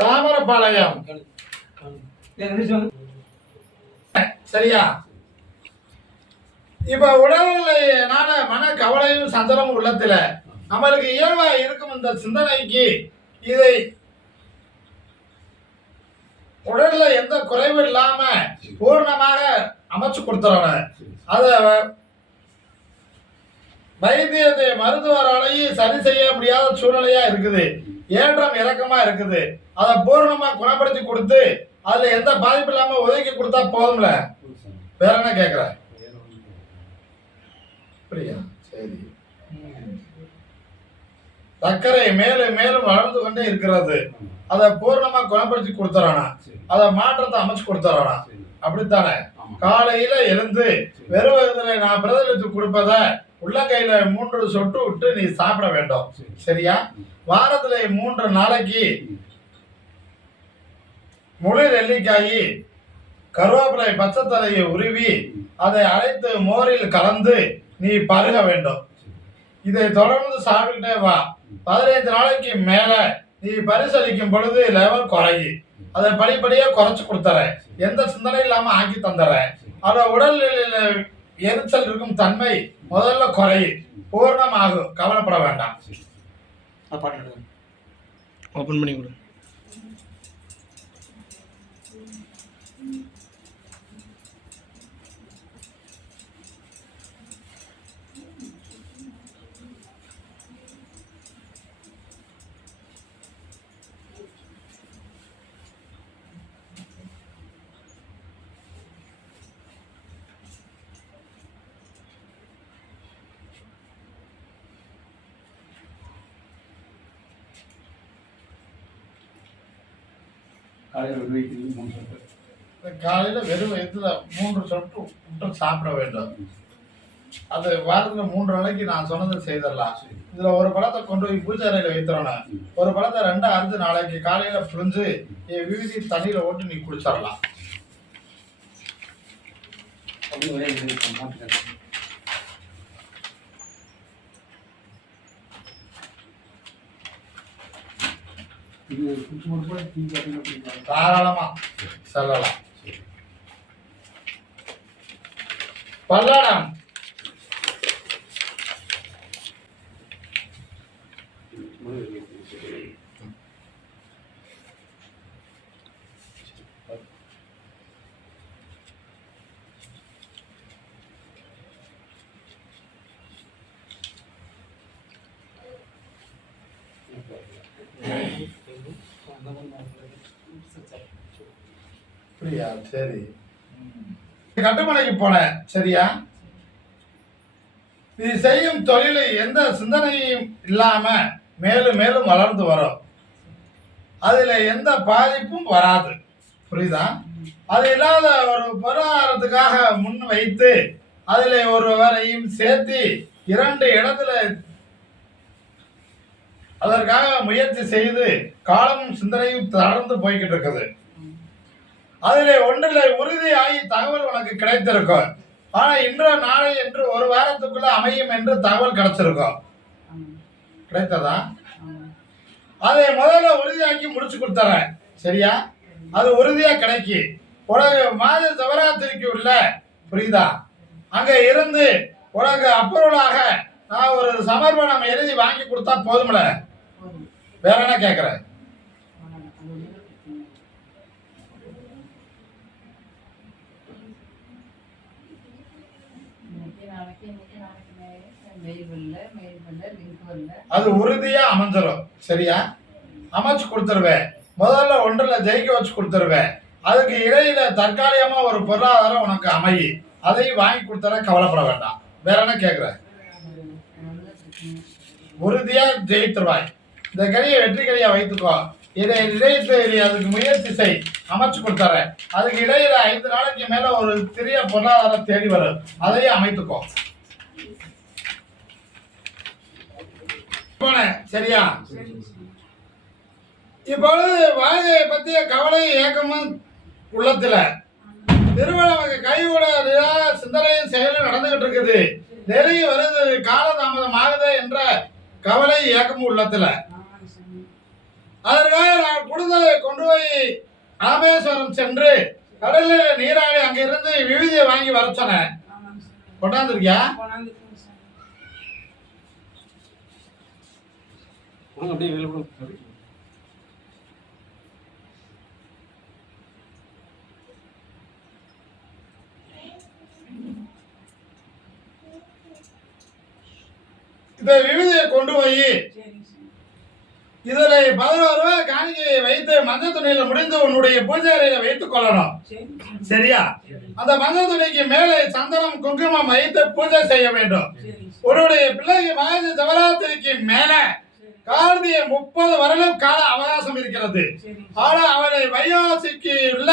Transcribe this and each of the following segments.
தாமரப்பாளையம் சரியா? இப்ப உடல்னால மன கவலையும் சஞ்சலமும் உள்ளத்துல நம்மளுக்கு இயல்பா இருக்கும் இந்த சிந்தனைக்கு இதை உடல்ல எந்த குறைவு இல்லாம பூர்ணமாக அமைச்சு கொடுத்துறவன அத வைத்தியத்தை மருத்துவராலையும் சரி செய்ய முடியாத சூழ்நிலையா இருக்குது. ஏற்றம் இறக்கமா இருக்குது. அதை பூர்ணமா குணப்படுத்தி கொடுத்து அதுல எந்த பாதிப்பு இல்லாம ஒதுக்கி கொடுத்தா போதும்ல? வேற என்ன கேக்குற? அப்படியா? சரி. சர்க்கரை மேலும் மேலும் வளர்ந்து கொண்டே இருக்கிறது. அதை பூர்ணமா குணப்படுத்தி கொடுத்துறானா? அதை மாற்றத்தை அமைச்சு கொடுத்துறானா? அப்படித்தானே? காலையில எழுந்து வெறும் வயதுல நான் பிரதலித்து கொடுப்பத உள்ளங்கையில மூன்று சொட்டு விட்டு நீ சாப்பிட வேண்டும். சரியா? வாரத்துல மூன்று நாளைக்கு முழு நெல்லிக்காய் கருவேப்பிலை பச்சைத்தலையை உருவி அதை அரைத்து மோரில் கலந்து நீ பருக வேண்டும். இதை தொடர்ந்து சாப்பிட்டுட்டே வா. பதினைந்து நாளைக்கு மேல நீ பரிசளிக்கும் பொழுது லெவல் குறையி. அதை படிப்படியா குறைச்சு கொடுத்துறேன். எந்த சிந்தனை இல்லாம ஆக்கி தந்துறேன். அதோட உடலில் எரிச்சல் இருக்கும் தன்மை முதல்ல குறையும் பூர்ணமாகும். கவலைப்பட வேண்டாம். ஓப்பன் பண்ணி கொடு. காலையில் ஒரு வயிற்றுக்கு மூணு சொட்டு. காலையில வெறும் வயிற்றுல மூன்று சொட்டு விட்டு சாப்பிட வேண்டும். அது வாரத்துல மூன்று நாளைக்கு நான் சொன்னதை செய்திடலாம் இதுல ஒரு பழத்தை கொண்டு போய் பூஜை அறையில வைத்துறணும் ஒரு பழத்தை ரெண்டு அஞ்சு நாளைக்கு காலையில புரிஞ்சு என் விவிதி தண்ணியில ஓட்டு நீ குடிச்சிடலாம் அப்படின்னு ஒரே இது இருக்கும், குச்சி மட்டும் கூட டீ குடிக்கலாம் தாராளமா. சொல்லலாம் பல்லடம். அப்படியா? சரி. கட்டுமனைக்கு போனேன் சரியா? நீ செய்யும் தொழிலை எந்த சிந்தனையும் இல்லாம மேலும் மேலும் வளர்ந்து வரும். அதுல எந்த பாதிப்பும் வராது. புரியுதா? அது இல்லாத ஒரு பொருளாதாரத்துக்காக முன் வைத்து அதில் ஒருவரையும் சேர்த்து இரண்டு இடத்துல அதற்காக முயற்சி செய்து காலமும் சிந்தனையும் தொடர்ந்து போய்கிட்டு இருக்குது அதிலே ஒன்றில் உறுதியாகி தகவல் உனக்கு கிடைத்திருக்கும். ஆனா இன்று நாளை என்று ஒரு வாரத்துக்குள்ள அமையும் என்று தகவல் கிடைச்சிருக்கும். கிடைத்ததா? அதை முதல்ல உறுதியாக்கி முடிச்சு கொடுத்துறேன். சரியா? அது உறுதியா கிடைக்கி. உனக்கு மாத சிவராத்திரிக்கு உள்ள புரியுதா? அங்க இருந்து உனக்கு அப்ரூவலாக நான் ஒரு சமர்ப்பணம் எழுதி வாங்கி கொடுத்தா போதும்ல? வேற என்ன கேட்குறேன் அது உறுதியா அமைஞ்சிடும் சரியா? அமைச்சு கொடுத்துருவேன். முதல்ல ஒன்றில் ஜெயிக்க வச்சு கொடுத்துருவேன். அதுக்கு இடையில தற்காலிகமா ஒரு பொருளாதாரம் உனக்கு அமையி அதையும் வாங்கி கொடுத்தர கவலைப்பட வேண்டாம். வேற என்ன கேட்குறேன் உறுதியா ஜெயித்துருவாய். இந்த கனியை வெற்றி கனியா வைத்துக்கோ. இதை இடையத்தை அதுக்கு முயற்சி செய். அமைச்சு கொடுத்துறேன். அதுக்கு இடையில ஐந்து நாளைக்கு மேல ஒரு சிறிய பொருளாதாரம் தேடி வரும் அதையும் அமைத்துக்கோ. போனேன் சரியா? இப்பொழுது வாழ்க்கையை பற்றிய கவலை ஏக்கமும் உள்ளத்துல. திருமணம் கைவிட சிந்தனையும் செயலும் நடந்துகிட்டு இருக்குது. நெருங்கி வருது காலதாமதம் ஆகுது என்ற கவலை ஏக்கமும் உள்ளத்துல. அதற்காக நான் கொடுத்ததை கொண்டு போய் ராமேஸ்வரம் சென்று கடலில் நீராடி அங்கிருந்து விவிதியை வாங்கி வர சொன்னேன் கொண்டாந்துருக்கியா அப்படியே இந்த விவிதியை கொண்டு போய். இதனை இதில் பதினோரு ரூபாய் காணிக்கையை வைத்து மஞ்சள் துணியில முடிந்து உன்னுடைய பூஜை அறையில வைத்துக் கொள்ளணும். சரியா? அந்த மஞ்சள் துணிக்கு மேலே சந்தனம் குங்குமம் வைத்து பூஜை செய்ய வேண்டும். உன்னுடைய பிள்ளைக்கு மகஜ சிவராத்திரிக்கு மேலே கார்த்திகை முப்பது வருடம் கால அவகாசம் இருக்கிறது. ஆனால் அவரை வையாசிக்கு உள்ள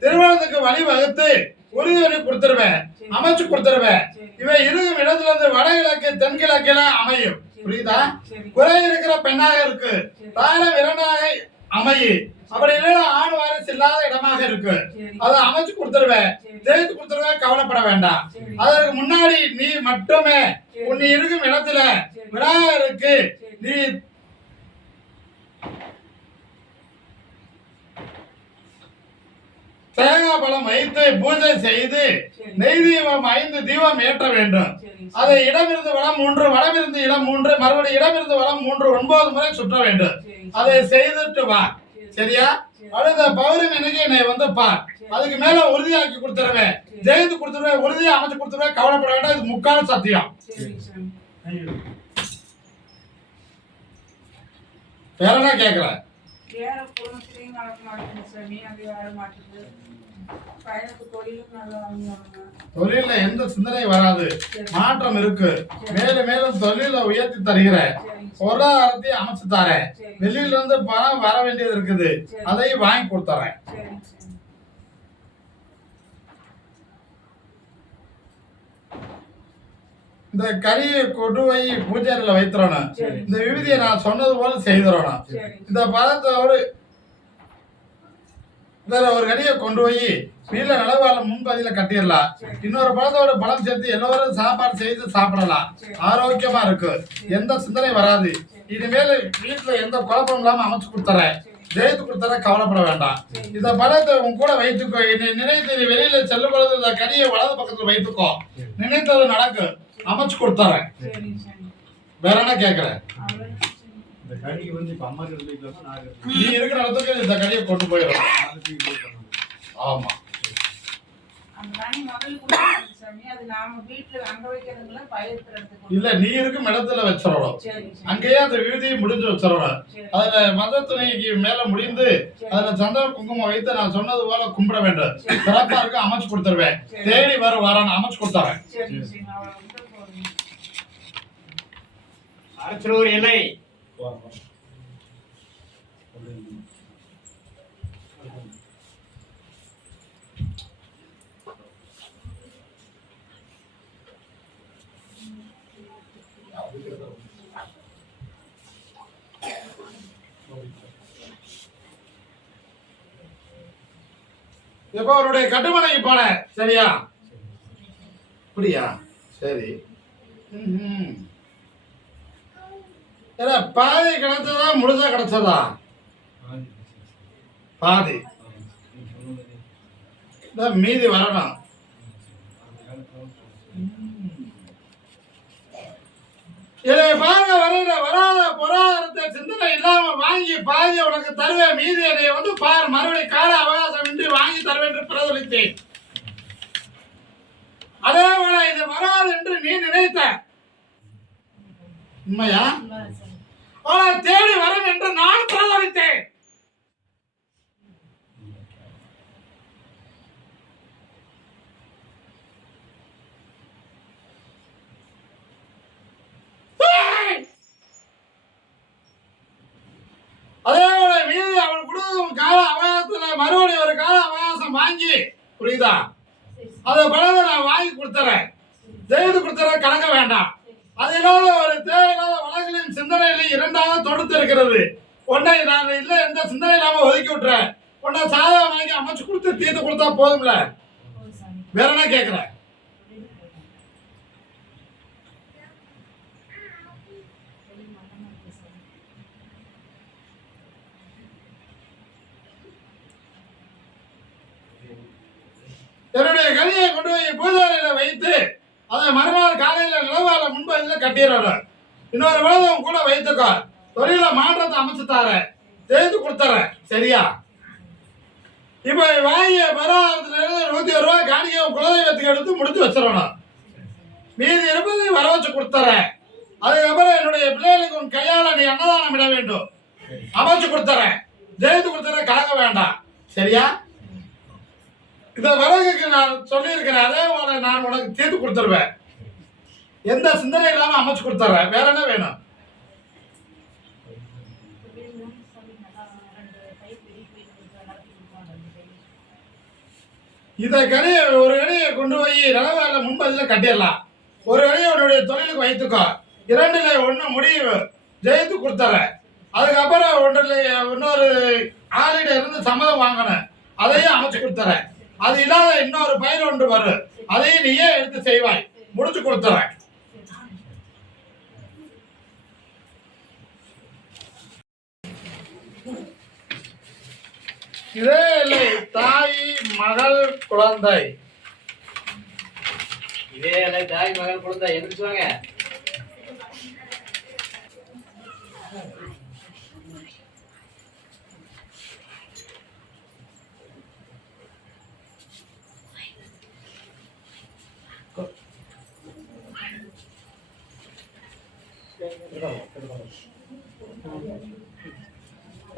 திருமணத்துக்கு வழி வகுத்து உறுதிமொழி கொடுத்துருவேன். அமைச்சு கொடுத்துருவேன் இவன் இருக்கும் இடத்துல இருந்து வடகிழக்கு தென்கிழக்கில அமையும். புரியுதா? குறை இருக்கிற பெண்ணாக இருக்கு. தாரம் இரண்டாக அமையு அப்படி இல்லைன்னா ஆண் வாரிசு இல்லாத இடமாக இருக்கு. அதை அமைச்சு கொடுத்துருவேன் ஜெயித்து கொடுத்துருவேன் கவலைப்பட வேண்டாம். அதற்கு முன்னாடி நீ மட்டுமே உன் நீ இருக்கும் இடத்துல விநாயகருக்கு நீ தேங்காய் பழம் வைத்து பூஜை செய்து நெய் தீபம் ஐந்து தீபம் ஏற்ற வேண்டும். அதை இடமிருந்து வளம் மூன்று வடமிருந்து இடம் மூன்று மறுபடியும் இடமிருந்து வளம் மூன்று ஒன்பது முறை சுற்ற வேண்டும். அதை செய்துட்டு வா. சரியா? அடுத்த பௌர்ணமி அன்னைக்கு என்னை வந்து பார் அதுக்கு மேல உறுதியாக்கி கொடுத்துருவேன் ஜெயித்து கொடுத்துருவேன் உறுதியா அமைச்சு கொடுத்துருவேன் கவலைப்பட வேண்டாம். இது முக்கால சத்தியம். வேற என்ன கேக்குறேன் தொழில எந்த சிந்தனையும் வராது. மாற்றம் இருக்கு. மேலும் மேலும் தொழில உயர்த்தி தருகிறேன் பொருளாதாரத்தையும் அமைச்சு தரேன். வெளியில இருந்து பணம் வர வேண்டியது இருக்குது. அதையும் வாங்கி கொடுத்துறேன். இந்த கறியை கொண்டு போய் பூஜை அறையில வைத்துறணும் சரி. இந்த விபூதியை நான் சொன்னது போல சரிங்க இந்த பழத்தோடு வேற ஒரு கறியை கொண்டு போய் வீட்டுல நிலவாழ முன்பதியில கட்டிடலாம். இன்னொரு பழத்தோட பழம் சேர்த்து எல்லோரும் சாப்பாடு செய்து சாப்பிடலாம். ஆரோக்கியமா இருக்கு. எந்த சிந்தனை வராது. இனிமேல் வீட்டுல எந்த குழப்பம் இல்லாம அமைச்சு கொடுத்துறேன். ஜெயித்து கொடுத்தர கவலைப்பட வேண்டாம். இந்த பழத்தை உன் கூட வைத்துக்கோ. நினைத்து நீ வெளியில செல்லும் பொழுது இந்த கனியை வலது பக்கத்துல வைத்துக்கோ. நினைத்தது நடக்கும் அமைச்சு கொடுத்துறேன். வேற என்ன கேக்குறேன். இந்த கறிக்கு வந்து இப்போ அம்மா கிட்ட இல்லாம நான் இருக்கேன். நீ இருக்கிற இடத்துக்கு இந்த கனியை கொண்டு பண்ணணும். ஆமா. இல்ல நீ இருக்கும் இடத்துல வச்சிடணும். அங்கேயே அந்த விழுதியை முடிஞ்சு வச்சிடணும். அதுல மத துணைக்கு மேல முடிந்து அதுல சந்தன குங்குமம் வைத்து நான் சொன்னது போல கும்பிட வேண்டும். சிறப்பா இருக்கு அமைச்சு கொடுத்துருவேன். தேடி வரும் வரணும் அமைச்சு கொடுத்துறேன். அரசூர் இலை. இப்போ அவருடைய கட்டுமனைக்கு போனேன் சரியா? அப்படியா? சரி. ம்ஹும். ஏன்னா பாதி கிடைச்சதா முழுசா கிடைச்சதா? பாதி. மீதி வரணும். இதை பாருங்க வரையில வராத பொருளாதாரத்தை சிந்தனை இல்லாம வாங்கி பாதி உனக்கு தருவேன். மீதி என்னை வந்து பார். மறுபடியும் கால அவகாசம் இன்றி வாங்கி தருவேன் என்று பிரதலித்தேன். அதே போல இது வராது என்று நீ நினைத்த. உண்மையா? ஆனால் தேடி வரும் என்று நான் பிரதலித்தேன் அதே போல மீதி அவன் கொடுக்கும் கால அவகாசத்துல மறுபடியும் ஒரு கால அவகாசம் வாங்கி புரியுதா? அதை பணத்தை நான் வாங்கி கொடுத்துறேன். செய்து கொடுத்துறேன் கலங்க வேண்டாம். அதனால ஒரு தேவையில்லாத வளங்களின் சிந்தனையில இரண்டாக தொடுத்து இருக்கிறது ஒன்றை நான் இல்லை எந்த சிந்தனை இல்லாமல் ஒதுக்கி விட்டுறேன். ஒன்னா சாதா வாங்கி அமைச்சு கொடுத்து தீர்த்து கொடுத்தா போதும்ல? வேற என்ன கேட்குறேன் என்னுடைய கதையை கொண்டு போய் பூஜாரியில வைத்து அதை மறுநாள் காலையில் நிலவால முன்பதில கட்டிடுறோம் இன்னொரு விரதம் கூட வைத்துக்கோ தொழில மாற்றத்தை அமைச்சு தார செய்து கொடுத்துறேன் சரியா? இப்போ வாங்கிய பராமரத்துல இருந்து நூத்தி ஒரு ரூபாய் காணிக்கை குலதெய்வத்துக்கு எடுத்து முடித்து வச்சிடணும். மீதி இருப்பதை வர வச்சு கொடுத்துறேன் அதுக்கப்புறம் என்னுடைய பிள்ளைகளுக்கு உன் கையால் நீ அன்னதானம் இட வேண்டும். அமைச்சு கொடுத்துறேன் ஜெயித்து கொடுத்துறேன் கலங்க வேண்டாம். சரியா? இந்த விறகுக்கு நான் சொல்லியிருக்கிறேன். அதே போல நான் உனக்கு தீர்த்து கொடுத்துருவேன். எந்த சிந்தனை இல்லாமல் அமைச்சு கொடுத்துட்றேன் வேற என்ன வேணும்? இதை கனியை ஒரு இணையை கொண்டு போய் நிலவேல முன்பதில் கட்டிடலாம். ஒரு இணையை உன்னுடைய தொழிலுக்கு வைத்துக்கோ. இரண்டுல ஒன்று முடிவு ஜெயித்து கொடுத்துறேன். அதுக்கப்புறம் ஒன்றில் இன்னொரு ஆளிட இருந்து சம்மதம் வாங்கினேன் அதையும் அமைச்சு கொடுத்துறேன். அது இல்லாத இன்னொரு பயிர் ஒன்று வருது அதையும் நீயே எடுத்து செய்வாய். முடிச்சு கொடுத்துறேன். இதே இல்லை. தாய் மகள் குழந்தை. இதே இல்லை. தாய் குழந்தை. கொடுத்தா எந்திரிச்சுவாங்க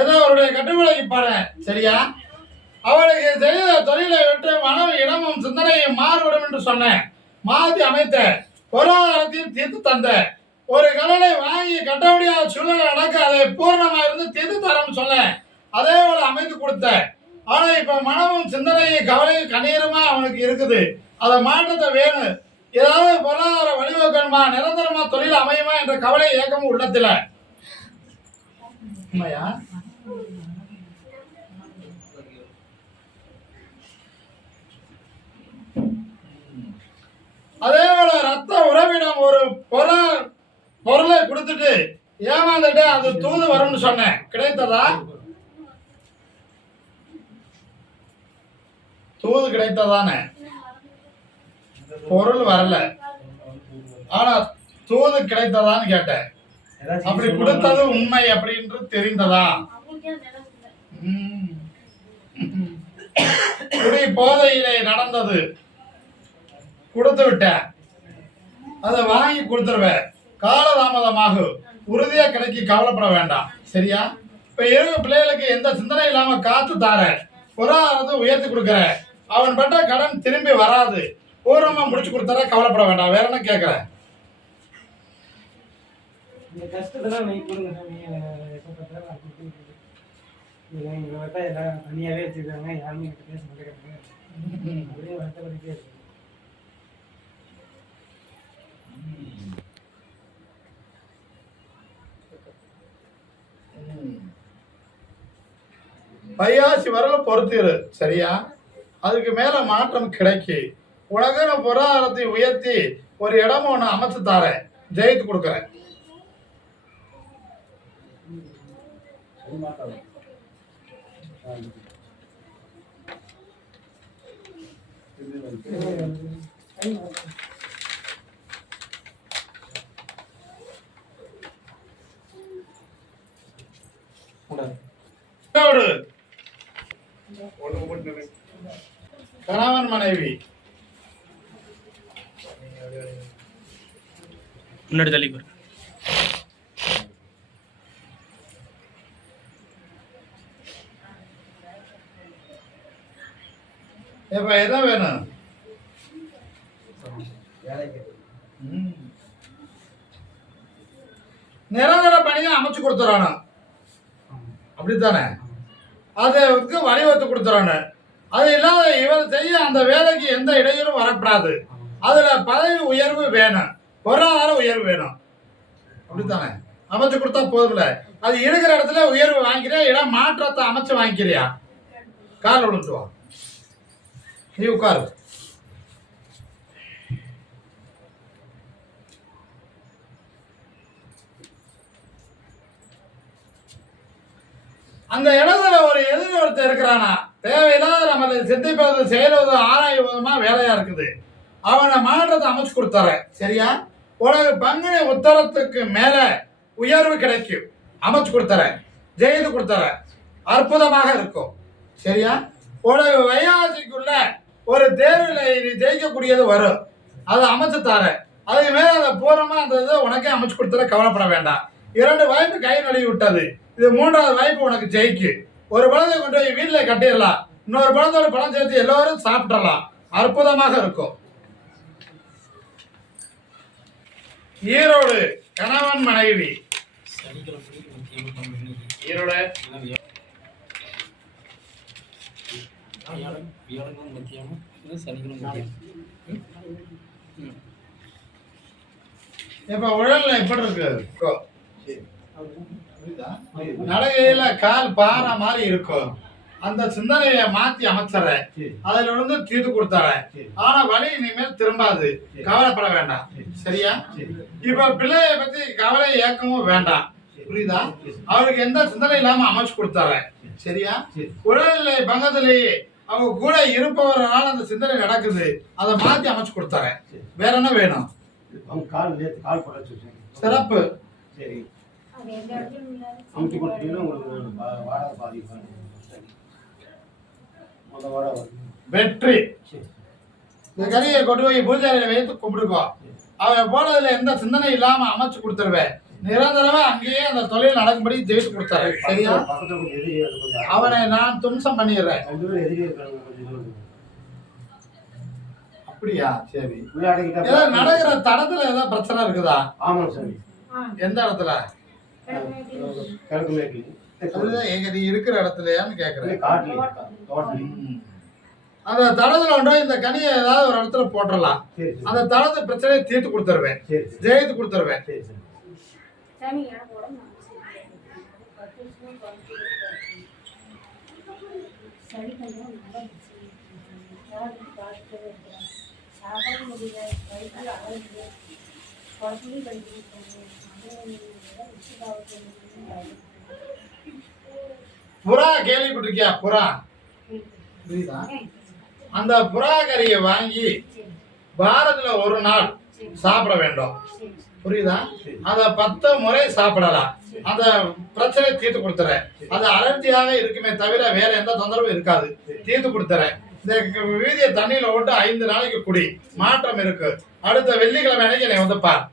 ஏதோ அவருடைய கட்டுவிலைக்கு பாரு சரியா? அவளுக்கு செய்த தொழிலை விட்டு மனம் இனமும் சிந்தனையும் மாறுபடும் என்று சொன்னேன். மாற்றி அமைத்த பொருளாதாரத்தையும் தீர்த்து தந்த ஒரு கடலை வாங்கி கட்ட முடியாத சூழ்நிலை நடக்க அதை பூர்ணமாக இருந்து தீர்த்து தரம் சொன்னேன். அதே போல அமைத்து கொடுத்த. ஆனால் இப்ப மனமும் சிந்தனையும் கவலையும் கண்ணீருமா அவனுக்கு இருக்குது. அதை மாற்றத்தை வேணும். ஏதாவது பொருளாதார வழிவகுக்கணுமா? நிரந்தரமா தொழில் அமையுமா என்ற கவலை ஏக்கமும் உள்ளத்தில். உண்மையா? அதே போல ரத்த உறவிடம் ஒரு பொருள் பொருளை கொடுத்துட்டு ஏமாந்துட்டு அது தூது வரும்னு சொன்னேன். கிடைத்ததா? தூது கிடைத்ததானே? பொருள் வரல. ஆனா தூது கிடைத்ததான்னு கேட்டேன். அப்படி கொடுத்தது உண்மை அப்படின்றது தெரிந்ததா? ம். குடி போதையிலே நடந்தது. கொடுத்து விட்டேன். அதை வாங்கி கொடுத்துருவேன். காலதாமதமாகும் உறுதியா கிடைக்கி கவலைப்பட வேண்டாம். சரியா? இப்ப இரு பிள்ளைகளுக்கு எந்த சிந்தனை இல்லாம காத்து தார பொருளாதாரத்தை உயர்த்தி கொடுக்குற அவன் பட்ட கடன் திரும்பி வராது. பூர்வமா முடிச்சு கொடுத்தர கவலைப்பட வேண்டாம். வேற என்ன கேட்கறேன் இந்த கஷ்டத்தெல்லாம் நீ கொடுங்க சாமி. எப்போ நான் அப்படி இப்படி இருக்குது. இவங்க பார்த்தா எல்லாம் தனியாகவே வச்சுருக்காங்க. யாருமே என்கிட்ட பேச மாட்டேங்கிறாங்க. அப்படியே வருத்தப்பட்டுட்டே இருக்கு பையாசி வரல பொறுத்திரு. சரியா? அதுக்கு மேல மாற்றம் கிடைக்கு. உலக பொருளாதாரத்தை உயர்த்தி ஒரு இடம் ஒன்று அமைச்சு தாரேன். ஜெயித்து கொடுக்குறேன். கணவன் மனைவி. முன்னாடி தள்ளி பாரு இப்ப எதை வேணும்? நிரந்தர பணியை அமைச்சு கொடுத்துறானா? அப்படித்தானே? அதுக்கு வழிவகுத்து கொடுத்துறானு. அது இல்லாத இவர் செய்ய அந்த வேலைக்கு எந்த இடையூறும் வரக்கூடாது. அதுல பதவி உயர்வு வேணும். பொருளாதார உயர்வு வேணும். அப்படித்தானே? அமைச்சு கொடுத்தா போதும்ல. அது இருக்கிற இடத்துல உயர்வு வாங்கிக்கிறியா? இடம் மாற்றத்தை அமைச்சு வாங்கிக்கிறியா? கால் விழுந்துவா நீ உட்காரு. அந்த இடத்துல ஒரு எதிரி ஒருத்தர் இருக்கிறானா? தேவையில்லாத நம்மளை சிந்திப்பது செயலுவது ஆராய்வதுமா வேலையா இருக்குது? அவனை மாற்றத்தை அமைச்சு கொடுத்துறேன். சரியா? உனக்கு பங்குனி உத்தரத்துக்கு மேல உயர்வு கிடைக்கும். அமைச்சு கொடுத்துறேன். ஜெயித்து கொடுத்துறேன். அற்புதமாக இருக்கும். சரியா? உனக்கு வையாசிக்குள்ள ஒரு தேர்வில் ஜெயிக்கக்கூடியது வரும். அதை அமைச்சு தரேன். அதுக்கு மேல அதை பூர்வமா அந்த இதை உனக்கே அமைச்சு கொடுத்துற கவலைப்பட வேண்டாம். இரண்டு வாய்ப்பு கை நழுவி விட்டது. இது மூன்றாவது வாய்ப்பு உனக்கு ஜெயிக்கு. ஒரு பழத்தை கொண்டு போய் வீட்டில் கட்டிடலாம். இன்னொரு பழத்தோட பழம் சேர்த்து எல்லோரும் சாப்பிடலாம். அற்புதமாக இருக்கும். ஈரோடு கணவன் மனைவி. ஈரோடு. இப்ப உடல்ல எப்படி இருக்கு? நடக்கையில கால் பாறை மாதிரி இருக்கும். அந்த சிந்தனையை மாத்தி அமைச்சறேன் அதுல இருந்து தீர்த்து கொடுத்துறேன் சரி. ஆனா வழி இனிமேல் திரும்பாது. கவலைப்பட வேண்டாம். சரியா? சரி. இப்ப பிள்ளைய பத்தி கவலை ஏக்கமும் வேண்டாம். புரியுதா? அவருக்கு எந்த சிந்தனை இல்லாம அமைச்சு கொடுத்துறேன் சரியா? சரி. உடல்நிலை பங்கத்திலேயே அவங்க கூட இருப்பவரால் அந்த சிந்தனை நடக்குது. அதை மாத்தி அமைச்சு கொடுத்துறேன் வேற என்ன வேணும்? அவங்க கால் நேற்று கால் பட சிறப்பு. சரி. அமுத்தி கொடுத்தீங்கன்னா உங்களுக்கு வா- வாடகை பாதிப்பாங்க முதல் வாடகை வரும். வெற்றி. இந்த கறியை கொண்டு போய் பூஜாரியில வைத்து கும்பிடுக்கோ அவன் போனதுல எந்த சிந்தனை இல்லாம அமைச்சு கொடுத்துருவேன். நிரந்தரமா அங்கேயே அந்த தொழில் நடக்கும்படி ஜெயிச்சு கொடுத்தாரு. சரியா? அவனை நான் தும்சம் பண்ணிடுறேன். அப்படியா? சரி. ஏதோ நடக்கிற தடத்துல ஏதாவது பிரச்சனை இருக்குதா? ஆமாம் சாமி எந்த இடத்துல? எங்க நீ இருக்கிற இடத்துலயான்னு கேக்குறேன். அந்த தடத்துல போய் இந்த கனியை ஏதாவது ஒரு இடத்துல போட்டுடலாம் சரி சரி. அந்த தடத்து பிரச்சனையை தீர்த்து கொடுத்துருவேன். சரி சரி. ஜெயித்து கொடுத்துருவேன். சரி சரி சரி கொஞ்சம் நல்லா பார்த்துட்டே இருக்கிறேன் முடியல வயிற்று அழகு புறா கேள்விப்பட்டிருக்கியா? புறா. புரியுதா? அந்த புறா கறியை வாங்கி வாரத்துல ஒரு நாள் சாப்பிட வேண்டும். புரியுதா? அத பத்து முறை சாப்பிடலாம். அந்த பிரச்சனையை தீர்த்து கொடுத்துறேன். அது அலர்ஜியாக இருக்குமே தவிர வேற எந்த தொந்தரவும் இருக்காது. தீர்த்து கொடுத்துறேன். இந்த வீதியை தண்ணியில விட்டு ஐந்து நாளைக்கு குடி. மாற்றம் இருக்கு. அடுத்த வெள்ளிக்கிழமை அன்னைக்கு என்னை வந்து பார்.